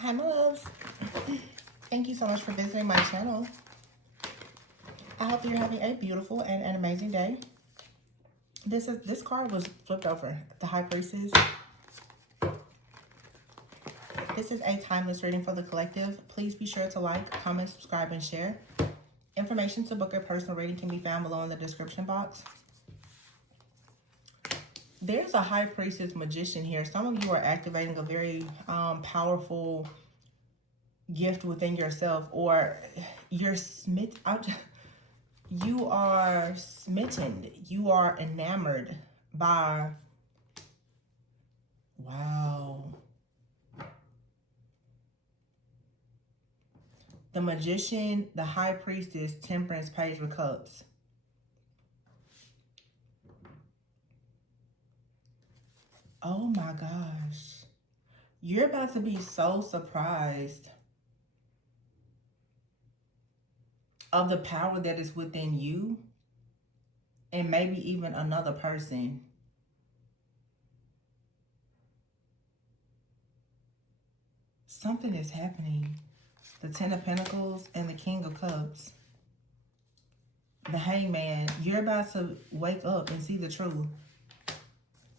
Hi, my loves. Thank you so much for visiting my channel. I hope you're having a beautiful and an amazing day. This card was flipped over. The High Priestess. This is a timeless reading for the collective. Please be sure to like, comment, subscribe, and share. Information to book a personal reading can be found below in the description box. There's a High Priestess magician here. Some of you are activating a very powerful gift within yourself, or you're you are smitten, you are enamored by, wow, the Magician, the High Priestess, Temperance, Page of Cups. Oh my gosh, you're about to be so surprised of the power that is within you and maybe even another person. Something is happening. The Ten of Pentacles and the King of Cups. The Hangman. You're about to wake up and see the truth.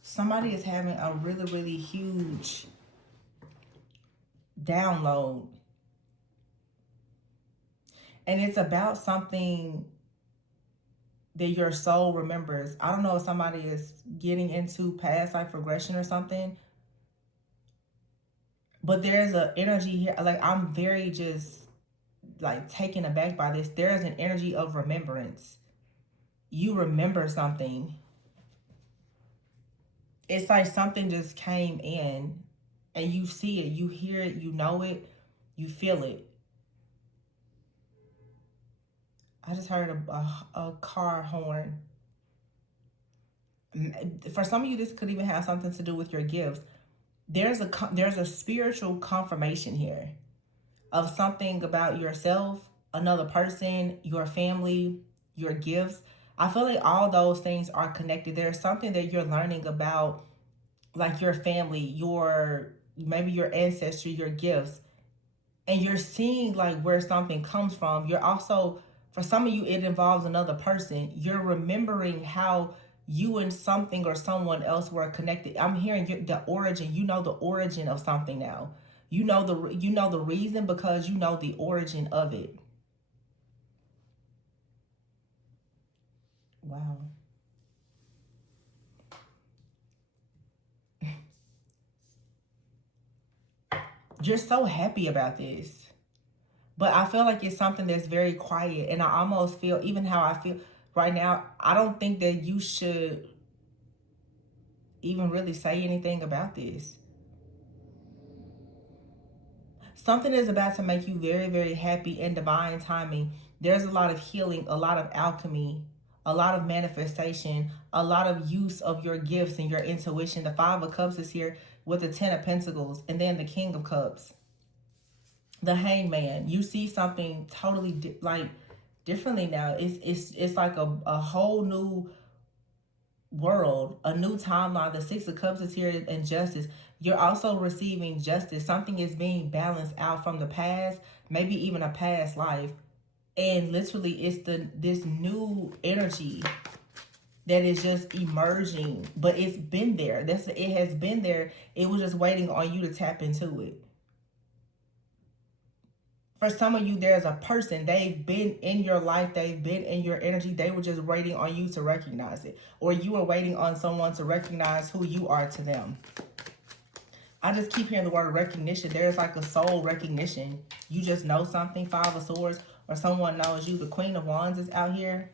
Somebody is having a really, really huge download. And it's about something that your soul remembers. I don't know if somebody is getting into past life regression or something. But there's an energy here. Like, I'm very just like taken aback by this. There is an energy of remembrance. You remember something. It's like something just came in and you see it, you hear it, you know it, you feel it. I just heard a car horn. For some of you, this could even have something to do with your gifts. There's a spiritual confirmation here of something about yourself, another person, your family, your gifts. I feel like all those things are connected. There's something that you're learning about, like your family, maybe your ancestry, your gifts, and you're seeing like where something comes from. You're also, for some of you, it involves another person. You're remembering how you and something or someone else were connected. I'm hearing the origin. You know the origin of something now. You know the reason because you know the origin of it. Wow. You're so happy about this. But I feel like it's something that's very quiet. And I almost feel, even how I feel right now, I don't think that you should even really say anything about this. Something is about to make you very, very happy in divine timing. There's a lot of healing, a lot of alchemy, a lot of manifestation, a lot of use of your gifts and your intuition. The Five of Cups is here with the Ten of Pentacles, and then the King of Cups. The Hangman. You see something totally differently now. It's like a whole new world, a new timeline. The Six of Cups is here in justice. You're also receiving justice. Something is being balanced out from the past, maybe even a past life. And literally it's this new energy that is just emerging, but it's been there. It has been there. It was just waiting on you to tap into it. For some of you, there's a person, they've been in your life, they've been in your energy, they were just waiting on you to recognize it. Or you were waiting on someone to recognize who you are to them. I just keep hearing the word recognition. There's like a soul recognition. You just know something, Five of Swords, or someone knows you. The Queen of Wands is out here.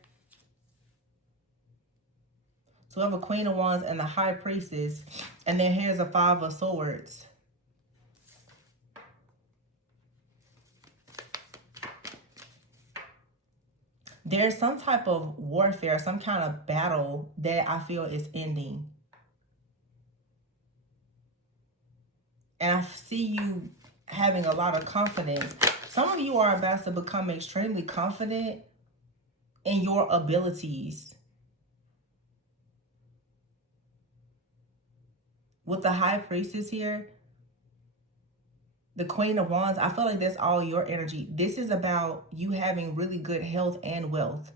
So we have a Queen of Wands and the High Priestess. And then here's a Five of Swords. There's some type of warfare, some kind of battle that I feel is ending. And I see you having a lot of confidence. Some of you are about to become extremely confident in your abilities. With the High Priestess here, The Queen of Wands, I feel like that's all your energy. This is about you having really good health and wealth.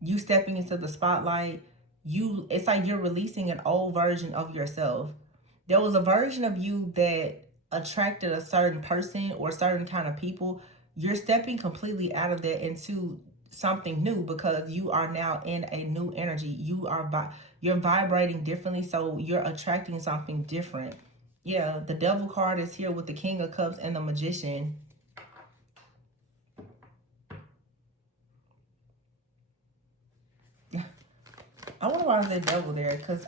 You stepping into the spotlight. It's like you're releasing an old version of yourself. There was a version of you that attracted a certain person or certain kind of people. You're stepping completely out of that into something new because you are now in a new energy. You're vibrating differently, so you're attracting something different. Yeah, the Devil card is here with the King of Cups and the Magician. I wonder why is the Devil there, because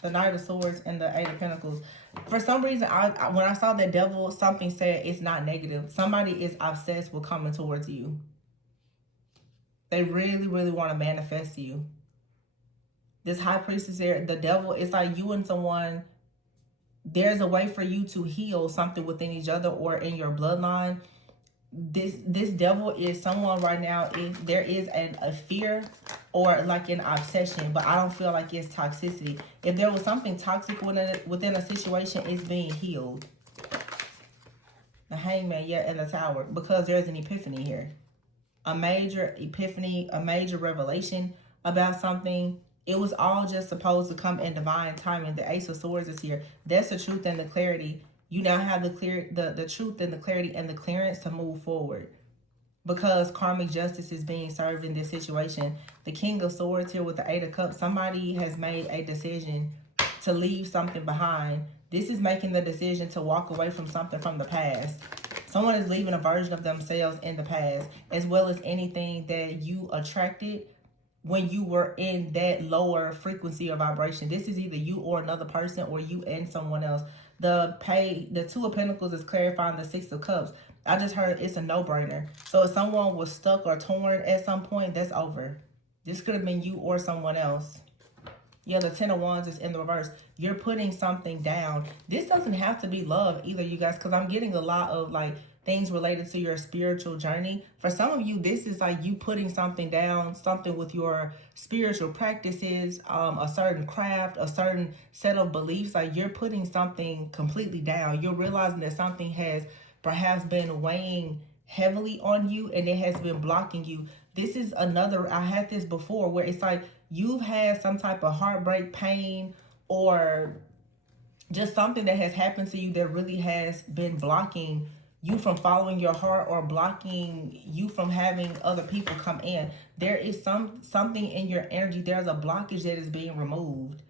the Knight of Swords and the Eight of Pentacles. For some reason, when I saw the Devil, something said it's not negative. Somebody is obsessed with coming towards you. They really, really want to manifest you. This High Priestess there, the Devil, it's like you and someone, there's a way for you to heal something within each other or in your bloodline. This Devil is someone right now, if there is a fear or like an obsession, but I don't feel like it's toxicity. If there was something toxic within a situation, it's being healed. The Hangman, yeah, and the Tower, because there's an epiphany here. A major epiphany, a major revelation about something. It was all just supposed to come in divine timing. The Ace of Swords is here. That's the truth and the clarity. You now have the truth and the clarity and the clearance to move forward, because karmic justice is being served in this situation. The King of Swords here with the Eight of Cups. Somebody has made a decision to leave something behind. This is making the decision to walk away from something from the past. Someone is leaving a version of themselves in the past, as well as anything that you attracted when you were in that lower frequency or vibration. This is either you or another person, or you and someone else. The Two of Pentacles is clarifying the Six of Cups. I just heard it's a no-brainer. So if someone was stuck or torn at some point, that's over. This could have been you or someone else. Yeah, the Ten of Wands is in the reverse. You're putting something down. This doesn't have to be love either, you guys, because I'm getting a lot of like things related to your spiritual journey. For some of you, this is like you putting something down, something with your spiritual practices, a certain craft, a certain set of beliefs. Like you're putting something completely down. You're realizing that something has perhaps been weighing heavily on you and it has been blocking you. This is another, I had this before, where it's like you've had some type of heartbreak, pain, or just something that has happened to you that really has been blocking you from following your heart, or blocking you from having other people come in. There is something in your energy. There's a blockage that is being removed.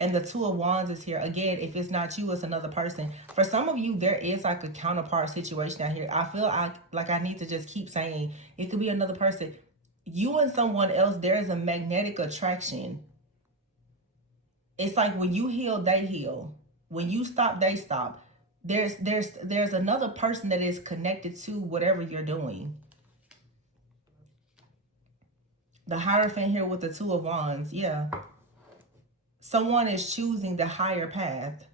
And the Two of Wands is here. Again, if it's not you, it's another person. For some of you, there is like a counterpart situation out here. I feel like I need to just keep saying it could be another person. You and someone else, there is a magnetic attraction. It's like when you heal, they heal. When you stop, they stop. There's another person that is connected to whatever you're doing. The Hierophant here with the Two of Wands, yeah. Someone is choosing the higher path.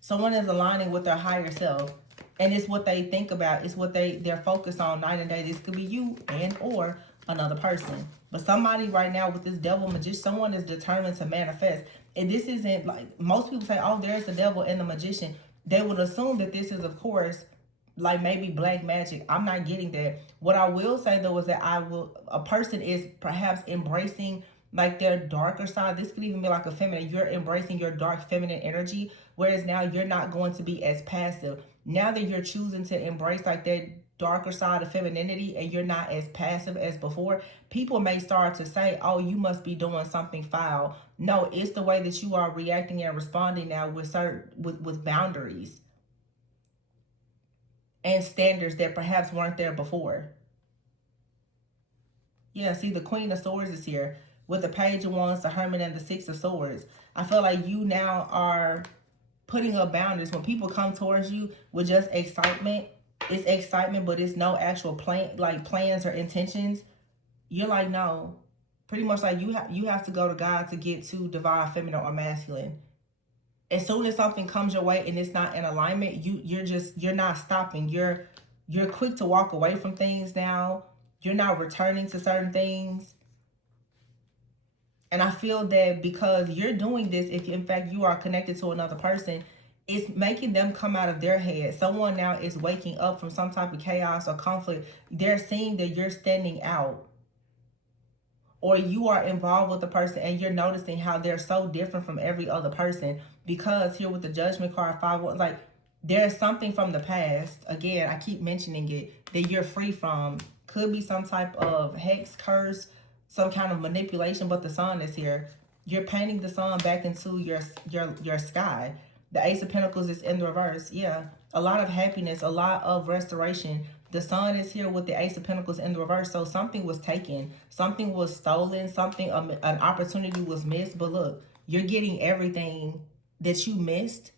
Someone is aligning with their higher self. And it's what they think about. It's what they're focused on night and day. This could be you and or another person. But somebody right now with this Devil Magician, someone is determined to manifest. And this isn't like, most people say, oh, there's the Devil and the Magician. They would assume that this is, of course, like maybe black magic. I'm not getting that. What I will say though is that a person is perhaps embracing like their darker side. This could even be like a feminine. You're embracing your dark feminine energy, whereas now you're not going to be as passive. Now that you're choosing to embrace like that darker side of femininity and you're not as passive as before, people may start to say, oh, you must be doing something foul. No, it's the way that you are reacting and responding now with boundaries and standards that perhaps weren't there before. Yeah, see, the Queen of Swords is here with the Page of Wands, the Hermit, and the Six of Swords. I feel like you now are putting up boundaries. When people come towards you with just excitement, it's excitement, but it's no actual plans or intentions. You're like, no. Pretty much like you have to go to God to get to divine feminine or masculine. As soon as something comes your way and it's not in alignment, you're not stopping. You're quick to walk away from things now. You're not returning to certain things. And I feel that because you're doing this, if in fact you are connected to another person, it's making them come out of their head. Someone now is waking up from some type of chaos or conflict. They're seeing that you're standing out, or you are involved with the person and you're noticing how they're so different from every other person. Because here with the Judgment card, 5, like there's something from the past, again I keep mentioning it, that you're free from. Could be some type of hex, curse, some kind of manipulation, but the sun is here. You're painting the sun back into your sky. The Ace of Pentacles is in the reverse. Yeah, a lot of happiness, a lot of restoration. The sun is here with the Ace of Pentacles in the reverse. So something was taken, something was stolen, something, an opportunity was missed. But look, you're getting everything that you missed.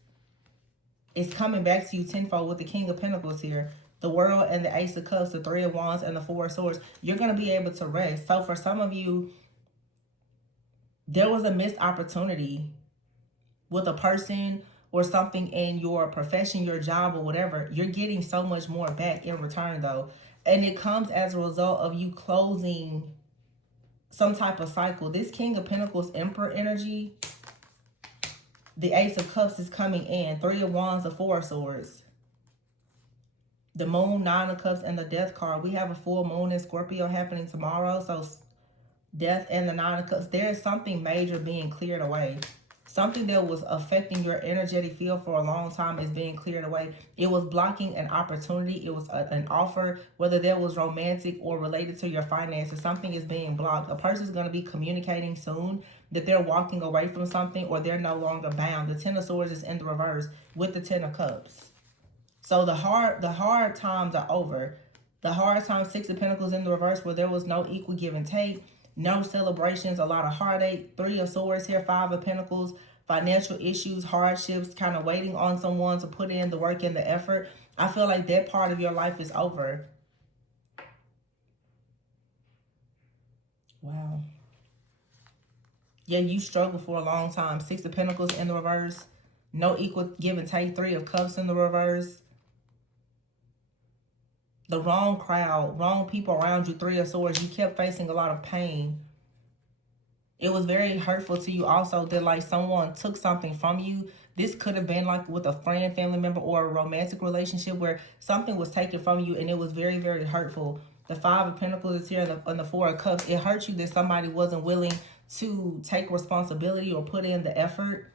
It's coming back to you tenfold with the King of Pentacles here. The World and the Ace of Cups, the 3 of Wands and the 4 of Swords. You're going to be able to rest. So for some of you, there was a missed opportunity with a person or something in your profession, your job, or whatever. You're getting so much more back in return, though. And it comes as a result of you closing some type of cycle. This King of Pentacles, Emperor energy, the Ace of Cups is coming in. 3 of Wands, the 4 of Swords. The Moon, 9 of Cups, and the Death card. We have a full moon in Scorpio happening tomorrow. So Death and the 9 of Cups. There is something major being cleared away. Something that was affecting your energetic field for a long time is being cleared away. It was blocking an opportunity. It was an offer, whether that was romantic or related to your finances. Something is being blocked. A person is going to be communicating soon that they're walking away from something, or they're no longer bound. The 10 of Swords is in the reverse with the 10 of Cups. So the hard times are over. The hard times, 6 of Pentacles in the reverse, where there was no equal give and take. No celebrations, a lot of heartache. 3 of Swords here, 5 of Pentacles, financial issues, hardships, kind of waiting on someone to put in the work and the effort. I feel like that part of your life is over. Wow. Yeah, you struggled for a long time. 6 of Pentacles in the reverse. No equal give and take. 3 of Cups in the reverse. The wrong crowd, wrong people around you, 3 of Swords. You kept facing a lot of pain. It was very hurtful to you also that like someone took something from you. This could have been like with a friend, family member, or a romantic relationship where something was taken from you and it was very, very hurtful. The 5 of Pentacles is here and the 4 of Cups. It hurt you that somebody wasn't willing to take responsibility or put in the effort.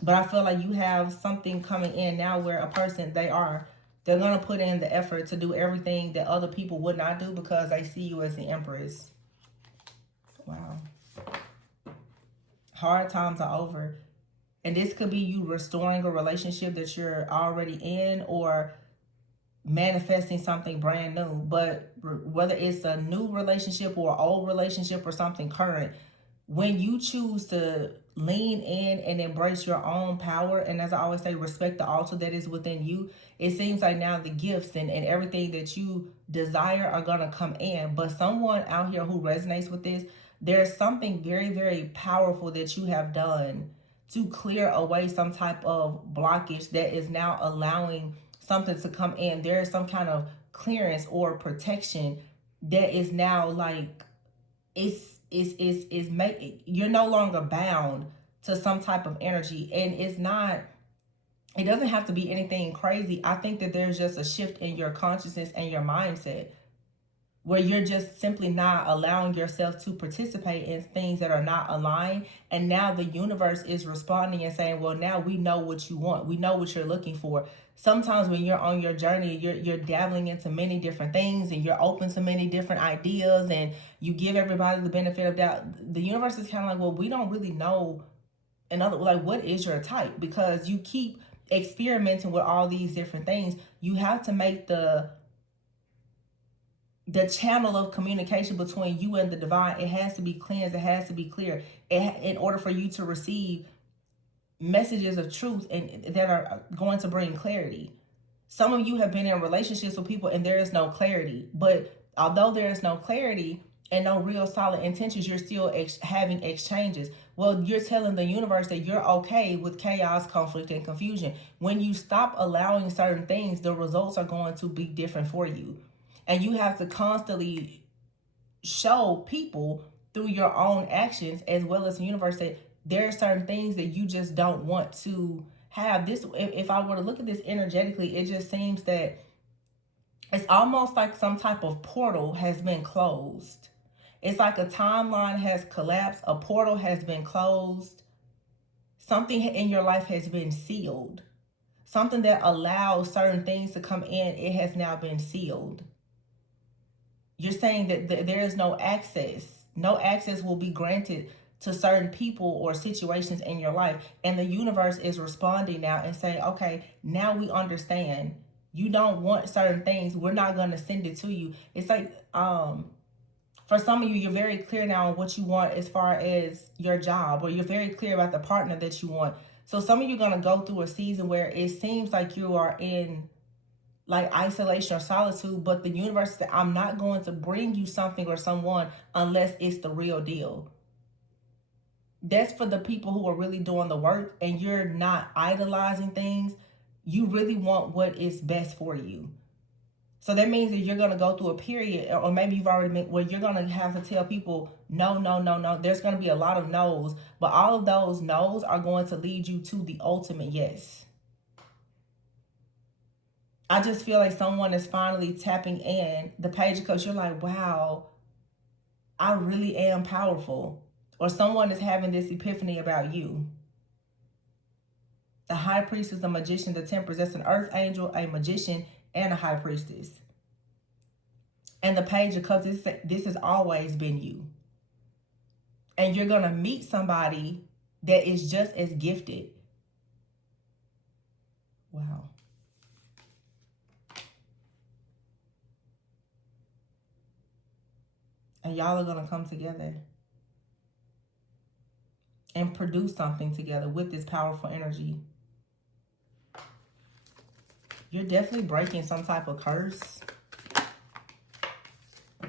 But I feel like you have something coming in now where a person, they're going to put in the effort to do everything that other people would not do because they see you as the Empress. Wow. Hard times are over. And this could be you restoring a relationship that you're already in or manifesting something brand new. But whether it's a new relationship or an old relationship or something current, when you choose to lean in and embrace your own power, and as I always say, respect the altar that is within you, it seems like now the gifts and everything that you desire are going to come in. But someone out here who resonates with this, there's something very, very powerful that you have done to clear away some type of blockage that is now allowing something to come in. There is some kind of clearance or protection that is now like, you're no longer bound to some type of energy. And it doesn't have to be anything crazy. I think that there's just a shift in your consciousness and your mindset where you're just simply not allowing yourself to participate in things that are not aligned. And now the universe is responding and saying, well, now we know what you want. We know what you're looking for. Sometimes when you're on your journey, you're dabbling into many different things and you're open to many different ideas and you give everybody the benefit of doubt. The universe is kind of like, well, we don't really know what is your type? Because you keep experimenting with all these different things. You have to make the channel of communication between you and the divine, it has to be cleansed, it has to be clear in order for you to receive messages of truth and that are going to bring clarity. Some of you have been in relationships with people and there is no clarity, but although there is no clarity and no real solid intentions, you're still having exchanges. Well, you're telling the universe that you're okay with chaos, conflict, and confusion. When you stop allowing certain things, the results are going to be different for you. And you have to constantly show people through your own actions, as well as the universe, that there are certain things that you just don't want to have. This, if I were to look at this energetically, it just seems that it's almost like some type of portal has been closed. It's like a timeline has collapsed, a portal has been closed, something in your life has been sealed. Something that allows certain things to come in, it has now been sealed. You're saying that there is no access. No access will be granted to certain people or situations in your life. And the universe is responding now and saying, okay, now we understand. You don't want certain things. We're not going to send it to you. It's like, for some of you, you're very clear now on what you want as far as your job, or you're very clear about the partner that you want. So some of you are going to go through a season where it seems like you are in like isolation or solitude, but the universe said, I'm not going to bring you something or someone unless it's the real deal. That's for the people who are really doing the work and you're not idolizing things. You really want what is best for you. So that means that you're going to go through a period, or maybe you've already been, where you're going to have to tell people, no, no, no, no. There's going to be a lot of no's, but all of those no's are going to lead you to the ultimate yes. I just feel like someone is finally tapping in the Page of Cups. You're like, wow, I really am powerful. Or someone is having this epiphany about you. The High Priestess, the Magician, the Temperance. That's an Earth Angel, a Magician, and a High Priestess. And the Page of Cups, this has always been you. And you're going to meet somebody that is just as gifted. Wow. And y'all are going to come together and produce something together with this powerful energy. You're definitely breaking some type of curse.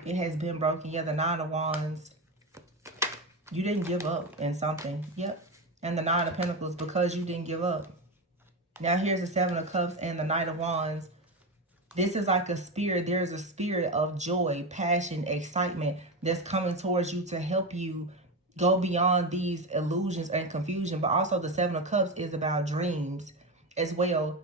It has been broken. Yeah, the Nine of Wands. You didn't give up in something. Yep. And the Nine of Pentacles, because you didn't give up. Now here's the Seven of Cups and the Knight of Wands. This is like a spirit. There's a spirit of joy, passion, excitement that's coming towards you to help you go beyond these illusions and confusion. But also the Seven of Cups is about dreams as well.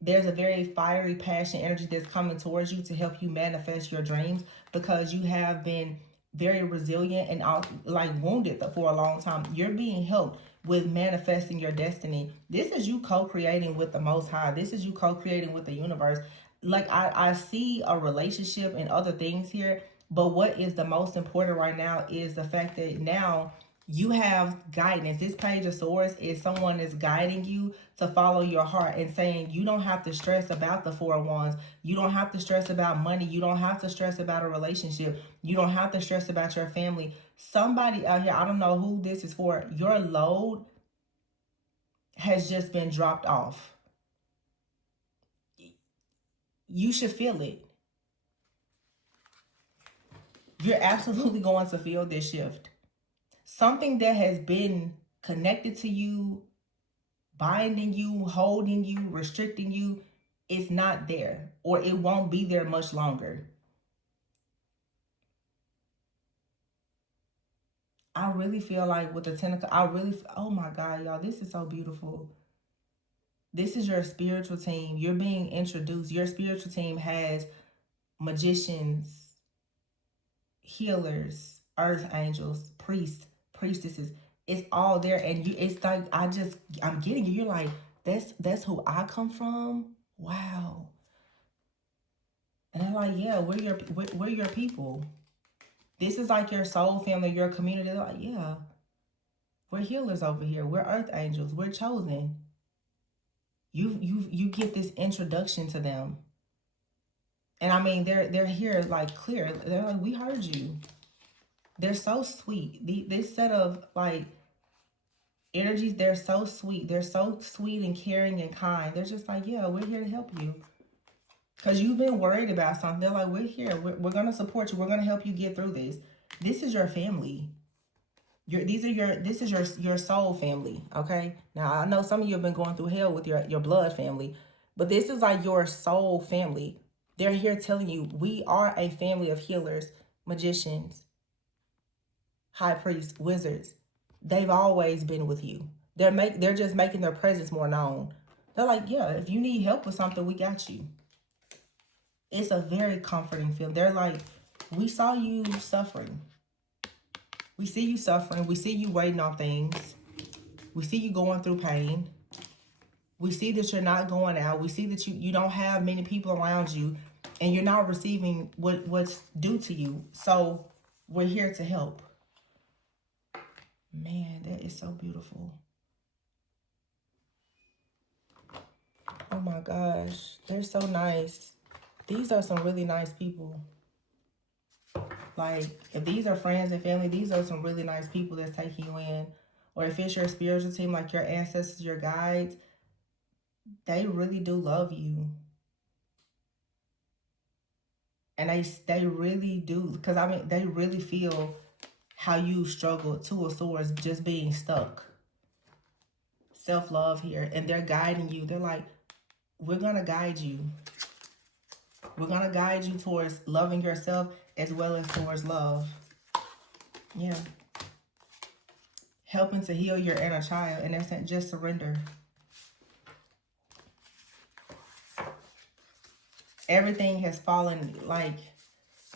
There's a very fiery passion energy that's coming towards you to help you manifest your dreams, because you have been very resilient and like wounded for a long time. You're being helped with manifesting your destiny. This is you co-creating with the Most High. This is you co-creating with the universe. Like I see a relationship and other things here, but what is the most important right now is the fact that now you have guidance. This Page of Swords is someone is guiding you to follow your heart and saying you don't have to stress about the Four of Wands. You don't have to stress about money. You don't have to stress about a relationship. You don't have to stress about your family. Somebody out here, I don't know who this is for, your load has just been dropped off. You should feel it. You're absolutely going to feel this shift. Something that has been connected to you, binding you, holding you, restricting you, is not there, or it won't be there much longer. I really feel like with the Tentacle, oh my God, y'all, this is so beautiful. This is your spiritual team. You're being introduced. Your spiritual team has magicians, healers, earth angels, priests, priestesses. It's all there, and you. It's like I'm getting you. You're like, that's who I come from. Wow. And I'm like, yeah, we're your people. This is like your soul family, your community. They're like, yeah, we're healers over here. We're earth angels. We're chosen. You get this introduction to them. And I mean, they're here like clear. They're like, we heard you. They're so sweet. This set of like energies, they're so sweet. They're so sweet and caring and kind. They're just like, yeah, we're here to help you. Because you've been worried about something. They're like, we're here. We're going to support you. We're going to help you get through this. This is your family. This is your soul family, okay? Now, I know some of you have been going through hell with your blood family, but this is like your soul family. They're here telling you, we are a family of healers, magicians, high priests, wizards, they've always been with you. They're just making their presence more known. They're like, yeah, if you need help with something, we got you. It's a very comforting feeling. They're like, we saw you suffering. We see you suffering. We see you waiting on things. We see you going through pain. We see that you're not going out. We see that you don't have many people around you and you're not receiving what's due to you. So we're here to help. Man, that is so beautiful. Oh my gosh, they're so nice. These are some really nice people. Like, if these are friends and family, these are some really nice people that's taking you in. Or if it's your spiritual team, like your ancestors, your guides, they really do love you. And they really do, because I mean, they really feel how you struggle, Two of Swords, just being stuck. Self-love here, and they're guiding you. They're like, we're going to guide you. We're going to guide you towards loving yourself as well as towards love. Yeah. Helping to heal your inner child, and that's just surrender. Everything has fallen like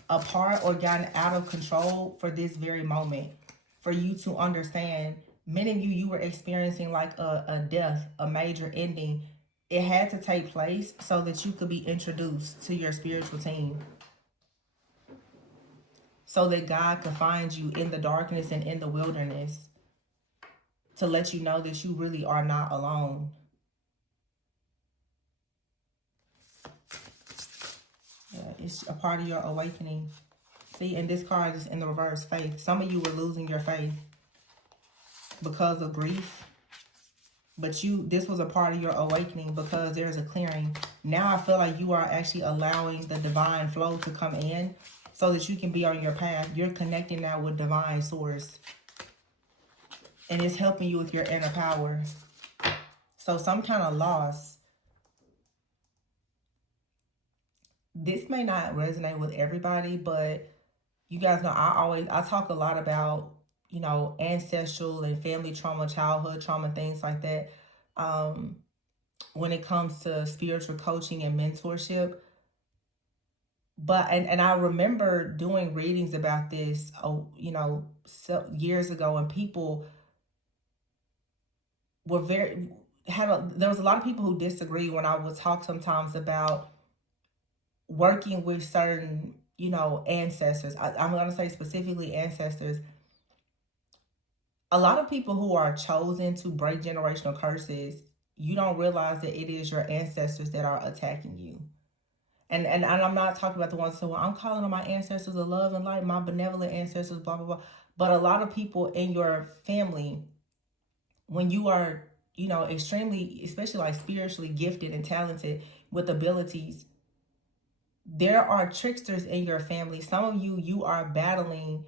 apart or gotten out of control for this very moment. For you to understand, many of you were experiencing like a death, a major ending. It had to take place so that you could be introduced to your spiritual team. So that God could find you in the darkness and in the wilderness. To let you know that you really are not alone. Yeah, it's a part of your awakening. See, and this card is in the reverse, faith. Some of you were losing your faith because of grief. But this was a part of your awakening because there's a clearing. Now I feel like you are actually allowing the divine flow to come in so that you can be on your path. You're connecting now with divine source. And it's helping you with your inner power. So some kind of loss. This may not resonate with everybody, but you guys know I talk a lot about, you know, ancestral and family trauma, childhood trauma, things like that. When it comes to spiritual coaching and mentorship. But, and I remember doing readings about this, you know, years ago, and people were there was a lot of people who disagree when I would talk sometimes about working with certain, you know, ancestors. I'm going to say specifically ancestors. A lot of people who are chosen to break generational curses, you don't realize that it is your ancestors that are attacking you. And I'm not talking about the ones who I'm calling on my ancestors of love and light, my benevolent ancestors, blah, blah, blah. But a lot of people in your family, when you are, you know, extremely, especially like spiritually gifted and talented with abilities, there are tricksters in your family. Some of you are battling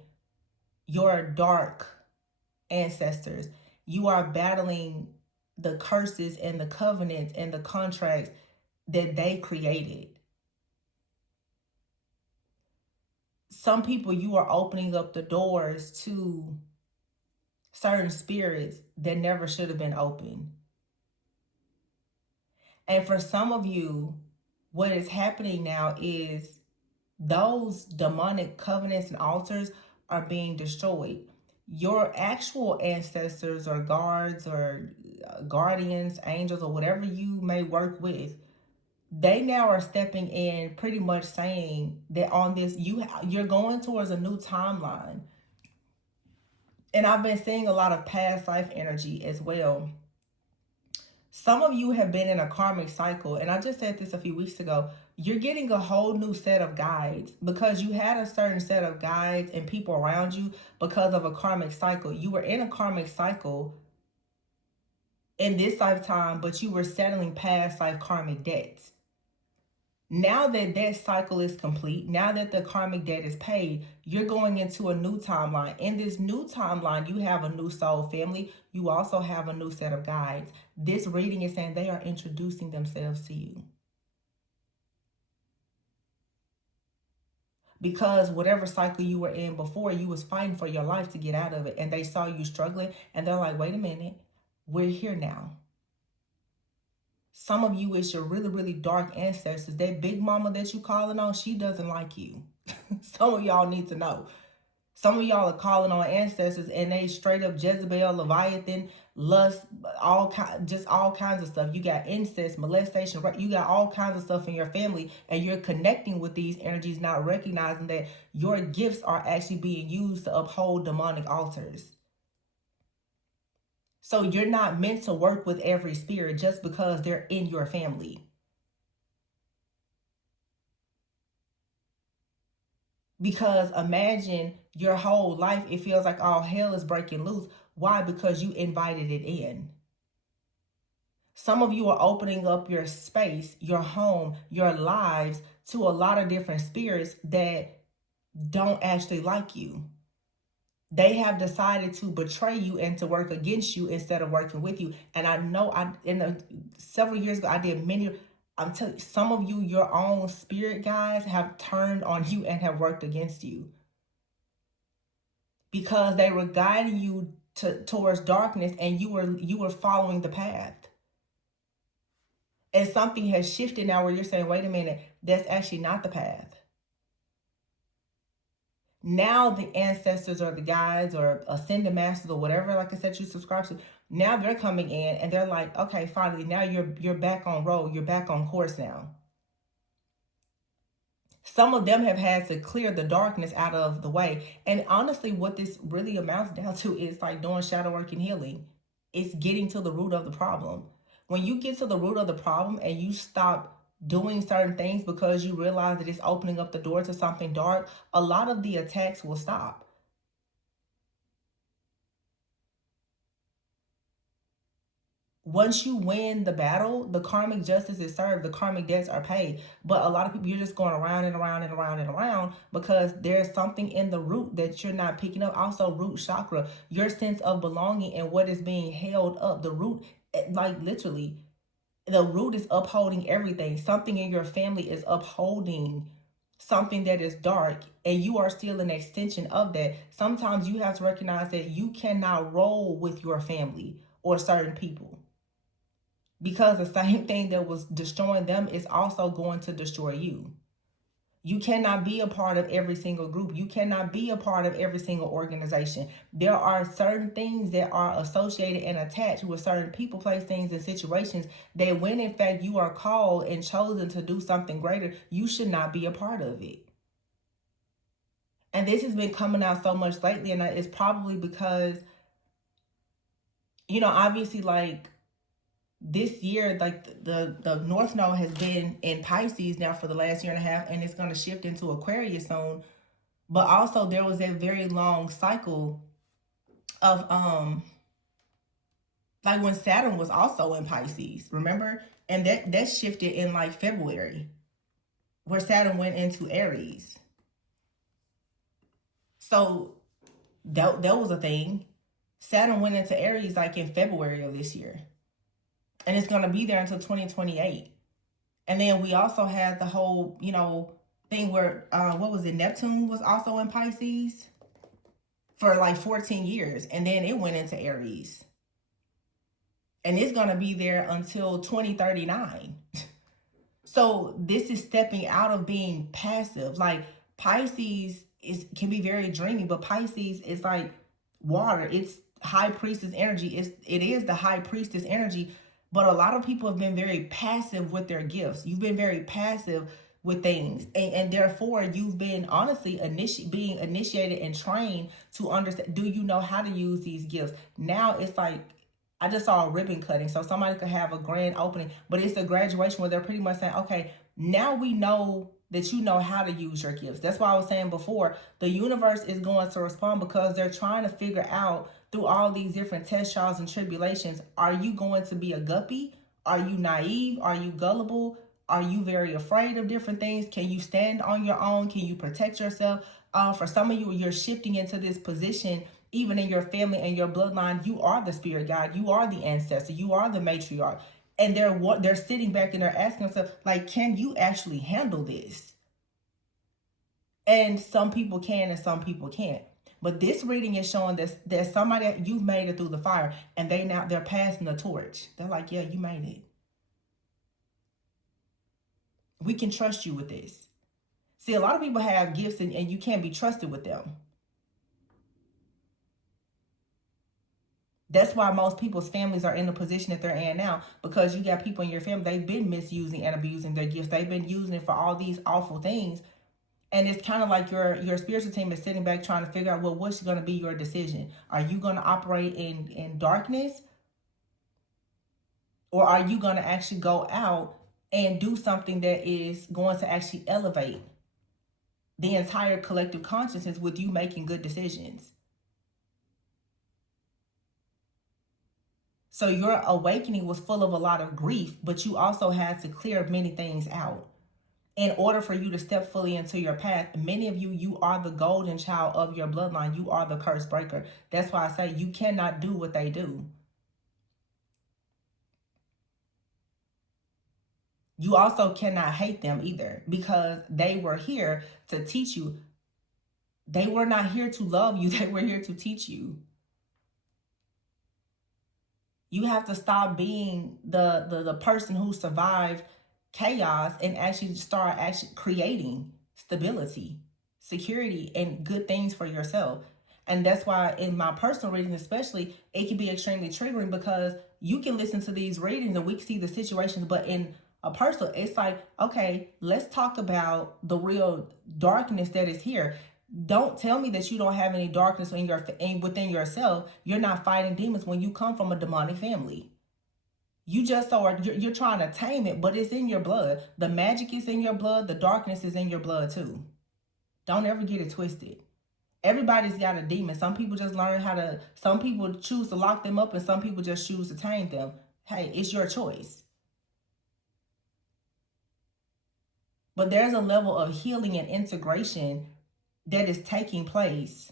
your dark ancestors. You are battling the curses and the covenants and the contracts that they created. Some people, you are opening up the doors to certain spirits that never should have been open. And for some of you, what is happening now is those demonic covenants and altars are being destroyed. Your actual ancestors or guards or guardians, angels, or whatever you may work with, they now are stepping in, pretty much saying that on this, you're going towards a new timeline. And I've been seeing a lot of past life energy as well. Some of you have been in a karmic cycle, and I just said this a few weeks ago. You're getting a whole new set of guides because you had a certain set of guides and people around you because of a karmic cycle. You were in a karmic cycle in this lifetime, but you were settling past life karmic debts. Now that that cycle is complete, now that the karmic debt is paid, you're going into a new timeline. In this new timeline, you have a new soul family. You also have a new set of guides. This reading is saying they are introducing themselves to you. because whatever cycle you were in before, you was fighting for your life to get out of it, and they saw you struggling, and they're like, wait a minute, we're here now. Some of you, it's your really, really dark ancestors. That big mama that you calling on, she doesn't like you. Some of y'all need to know. Some of y'all are calling on ancestors and they straight up Jezebel, Leviathan, lust, all kinds of stuff. You got incest, molestation, right? You got all kinds of stuff in your family, and you're connecting with these energies, not recognizing that your gifts are actually being used to uphold demonic altars. So you're not meant to work with every spirit just because they're in your family. Because imagine your whole life, it feels like all hell is breaking loose. Why? Because you invited it in. Some of you are opening up your space, your home, your lives to a lot of different spirits that don't actually like you. They have decided to betray you and to work against you instead of working with you. And I know several years ago, I did many. I'm telling you, some of you, your own spirit guides have turned on you and have worked against you because they were guiding you towards darkness, and you were following the path. And something has shifted now where you're saying, wait a minute, that's actually not the path. Now the ancestors or the guides or ascended masters or whatever, like I said, you subscribe to, now they're coming in and they're like, okay, finally, now you're back on road. You're back on course now. Some of them have had to clear the darkness out of the way. And honestly, what this really amounts down to is like doing shadow work and healing. It's getting to the root of the problem. When you get to the root of the problem and you stop doing certain things because you realize that it's opening up the door to something dark, a lot of the attacks will stop. Once you win the battle, the karmic justice is served, the karmic debts are paid. But a lot of people, you're just going around and around and around and around because there's something in the root that you're not picking up. Also, root chakra, your sense of belonging and what is being held up. The root, like literally, the root is upholding everything. Something in your family is upholding something that is dark, and you are still an extension of that. Sometimes you have to recognize that you cannot roll with your family or certain people, because the same thing that was destroying them is also going to destroy you. You cannot be a part of every single group. You cannot be a part of every single organization. There are certain things that are associated and attached with certain people, place, things, and situations that when in fact you are called and chosen to do something greater, you should not be a part of it. And this has been coming out so much lately, and it's probably because, obviously, like, this year, like the North Node has been in Pisces now for the last year and a half, and it's going to shift into Aquarius soon. But also there was a very long cycle of like when Saturn was also in Pisces, remember? And that shifted in like February, where Saturn went into Aries. So that was a thing. Saturn went into Aries like in February of this year. And it's going to be there until 2028. And then we also had the whole, thing where, what was it? Neptune was also in Pisces for like 14 years. And then it went into Aries. And it's going to be there until 2039. So this is stepping out of being passive. Like Pisces can be very dreamy, but Pisces is like water. It's high priestess energy. It is the high priestess energy. But a lot of people have been very passive with their gifts. You've been very passive with things. And therefore, you've been honestly being initiated and trained to understand, do you know how to use these gifts? Now it's like, I just saw a ribbon cutting. So somebody could have a grand opening, but it's a graduation where they're pretty much saying, okay, now we know that you know how to use your gifts. That's why I was saying before, the universe is going to respond because they're trying to figure out through all these different test trials and tribulations, are you going to be a guppy? Are you naive? Are you gullible? Are you very afraid of different things? Can you stand on your own? Can you protect yourself? For some of you, you're shifting into this position, even in your family and your bloodline. You are the spirit guide. You are the ancestor. You are the matriarch. And they're sitting back and they're asking themselves, like, can you actually handle this? And some people can and some people can't. But this reading is showing that there's somebody that you've made it through the fire, and they're passing the torch. They're like, yeah, you made it. We can trust you with this. See, a lot of people have gifts and you can't be trusted with them. That's why most people's families are in the position that they're in now, because you got people in your family, they've been misusing and abusing their gifts. They've been using it for all these awful things. And it's kind of like your spiritual team is sitting back trying to figure out, well, what's going to be your decision? Are you going to operate in darkness? Or are you going to actually go out and do something that is going to actually elevate the entire collective consciousness with you making good decisions? So your awakening was full of a lot of grief, but you also had to clear many things out in order for you to step fully into your path. Many of you, you are the golden child of your bloodline. You are the curse breaker. That's why I say you cannot do what they do. You also cannot hate them either, because they were here to teach you. They were not here to love you. They were here to teach you. You have to stop being the person who survived chaos and actually start actually creating stability, security, and good things for yourself. And that's why in my personal readings especially, it can be extremely triggering, because you can listen to these readings and we can see the situations, but in a personal, it's like, okay, let's talk about the real darkness that is here. Don't tell me that you don't have any darkness within yourself. You're not fighting demons when you come from a demonic family. You just are, you're trying to tame it, but it's in your blood. The magic is in your blood. The darkness is in your blood too. Don't ever get it twisted. Everybody's got a demon. Some people just learn some people choose to lock them up, and some people just choose to tame them. Hey, it's your choice. But there's a level of healing and integration that is taking place.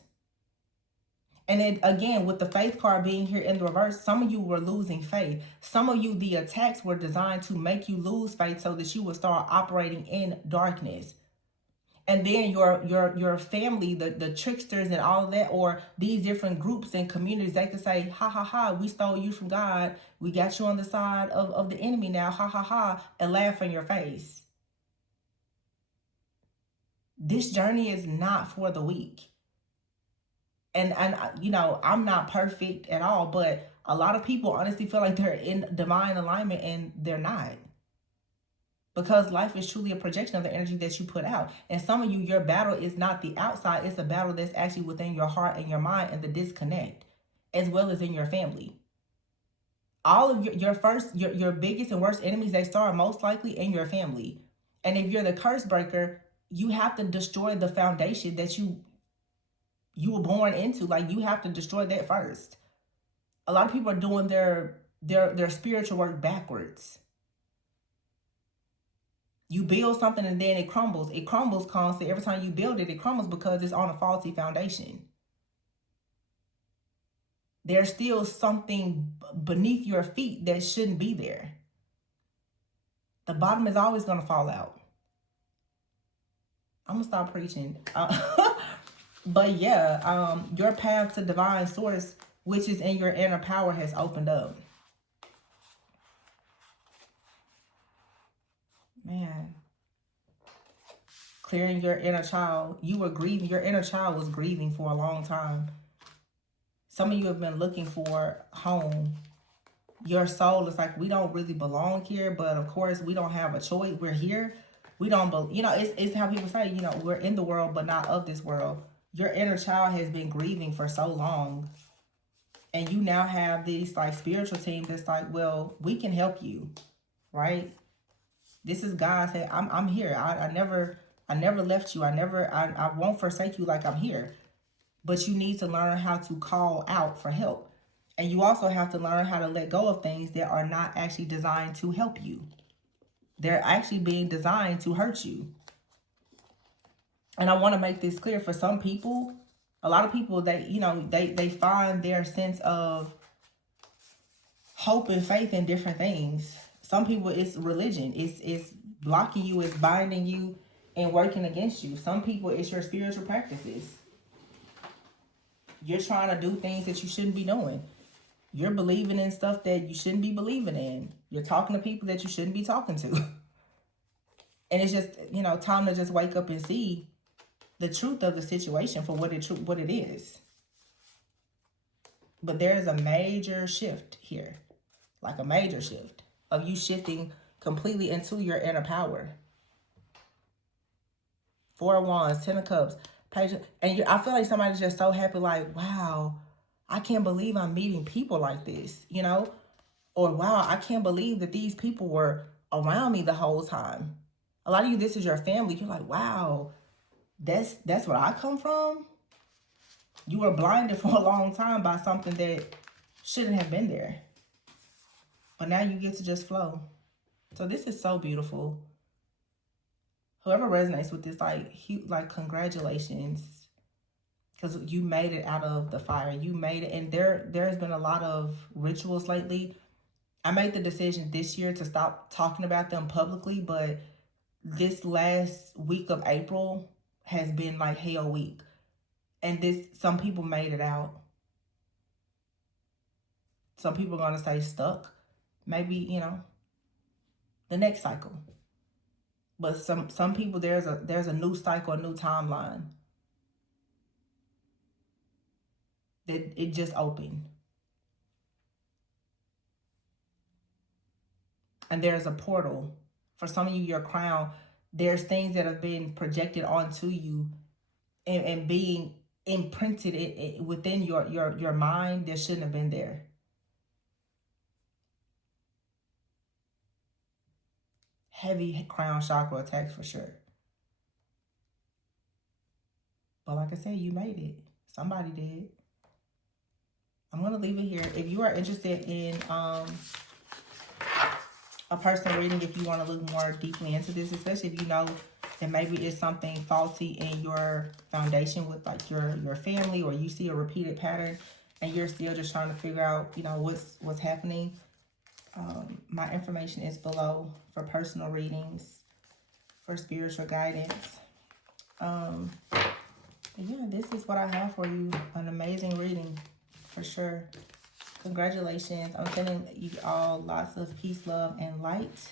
And it, again, with the faith card being here in the reverse, some of you were losing faith. Some of you, the attacks were designed to make you lose faith so that you would start operating in darkness. And then your family, the tricksters and all of that, or these different groups and communities, they could say, ha ha ha, we stole you from God. We got you on the side of the enemy now, ha ha ha, and laugh in your face. This journey is not for the weak. And you know, I'm not perfect at all, but a lot of people honestly feel like they're in divine alignment, and they're not. Because life is truly a projection of the energy that you put out. And some of you, your battle is not the outside, it's a battle that's actually within your heart and your mind, and the disconnect, as well as in your family. All of your biggest and worst enemies, they start most likely in your family. And if you're the curse breaker, you have to destroy the foundation that you were born into. Like, you have to destroy that first. A lot of people are doing their spiritual work backwards. You build something and then it crumbles. It crumbles constantly. Every time you build it, it crumbles because it's on a faulty foundation. There's still something beneath your feet that shouldn't be there. The bottom is always going to fall out. I'm going to stop preaching. But yeah, your path to divine source, which is in your inner power, has opened up. Man. Clearing your inner child. You were grieving. Your inner child was grieving for a long time. Some of you have been looking for home. Your soul is like, we don't really belong here, but of course we don't have a choice. We're here. We don't, you know, it's how people say, you know, we're in the world, but not of this world. Your inner child has been grieving for so long. And you now have these like spiritual team that's like, well, we can help you, right? This is God saying, I'm here. I never left you. I won't forsake you. Like, I'm here. But you need to learn how to call out for help. And you also have to learn how to let go of things that are not actually designed to help you. They're actually being designed to hurt you. And I want to make this clear for some people. A lot of people, they find their sense of hope and faith in different things. Some people, it's religion. It's blocking you. It's binding you. and working against you. Some people, it's your spiritual practices. You're trying to do things that you shouldn't be doing. You're believing in stuff that you shouldn't be believing in. You're talking to people that you shouldn't be talking to. And it's just, time to just wake up and see the truth of the situation for what it is. But there is a major shift here. Like a major shift of you shifting completely into your inner power. 4 of Wands, 10 of Cups, Page, and I feel like somebody's just so happy, like, wow, I can't believe I'm meeting people like this, or wow, I can't believe that these people were around me the whole time. A lot of you, this is your family. You're like, wow, that's where I come from. You were blinded for a long time by something that shouldn't have been there. But now you get to just flow. So this is so beautiful. Whoever resonates with this, like congratulations. Because you made it out of the fire. You made it. And there has been a lot of rituals lately. I made the decision this year to stop talking about them publicly. But this last week of April has been like hell week. And some people made it out. Some people are going to stay stuck. Maybe, the next cycle. But some people, there's a new cycle, a new timeline. That it just opened. And there's a portal. For some of you, your crown, there's things that have been projected onto you and being imprinted within your mind that shouldn't have been there. Heavy crown chakra attacks for sure. But like I said, you made it. Somebody did. I'm going to leave it here. If you are interested in a personal reading, if you want to look more deeply into this, especially if you know that maybe it's something faulty in your foundation with like your family, or you see a repeated pattern and you're still just trying to figure out, what's happening. My information is below for personal readings, for spiritual guidance. Yeah, this is what I have for you. An amazing reading, for sure. Congratulations. I'm sending you all lots of peace, love, and light.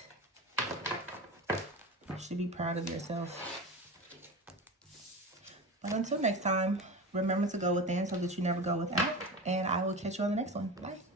You should be proud of yourself. But until next time, remember to go within so that you never go without. And I will catch you on the next one. Bye.